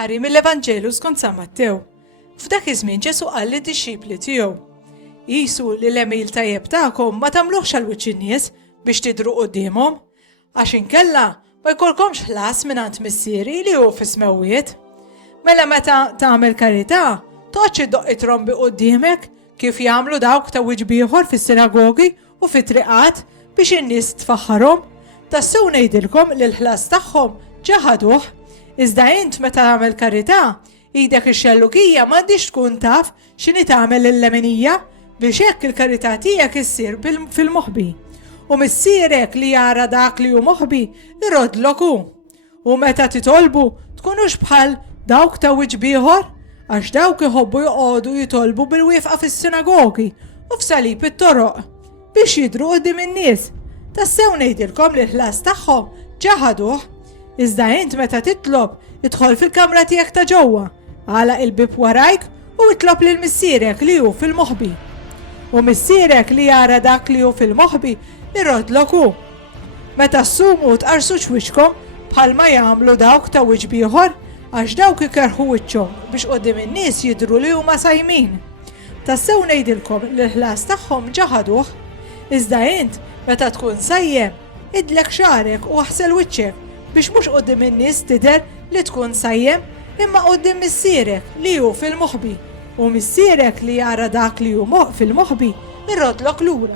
Qari mill-Evanġelu skont San Mattew. F'dak iż-żmien Ġesu qal lid-dixxipli tiegħu: Qisu li l-emil tajjeb tagħkom ma tagħmluhx għal wiċċ in-nies biex tidhru qudiemhom, għax inkella ma jkollkomx ħlas mingħand missieri li hu fis-smewwiet. Mela meta tagħmel karità, toqgħodx iddoqq trombi qudiemek kif jagħmlu dawk ta' wiċċ ieħor fis-sinagogi u fit-triqat biex in-nies tfaħħarhom. Tassew ngħidilkom li l-ħlas tagħhom ġaħaduh. Iżda int meta tagħmel karità, idek ix-xellukija m'għandix tkun taf x'inhi tagħmel il-lemenija biex hekk il-karità tiegħek issir fil-moħħbi. U missierek li jara dak li hu moħħbi irodlok hu. U meta titolbu tkunux bħal dawk ta' wiċċ ieħor, għax dawk iħobbu joqogħdu jitolbu bil-wieqfa fis-sinagogi u f'salib it-toroq biex jidhru quddiem in-nies. Tassew ngħidilkom li l-ħlas tagħhom ġaħaduh. Iżda int meta titlob idħol fil-kamra tiegħek ta' ġewwa, għalaq il-bib warajk u itlob lil missierek li hu fil-moħħbi. U missierek li jara dak li hu fil-moħħbi irodlok hu. Meta ssumu tqarsux wiċċkom bħalma jagħmlu dawk ta' wiċċ ieħor, għax dawk ikerħu wiċċhom biex quddiem in-nies jidhru li huma sajmin. Tassew ngħidilkom li l-ħlas tagħhom ġaħaduh. Iżda int meta tkun sajjem, idlek xarek u aħsel wiċċek biex mhux quddiem in-nies tidher li tkun sajjem, imma quddiem missierek li hu fil-moħħbi. U missierek li jara dak li hu fil-moħħbi irodlok lura.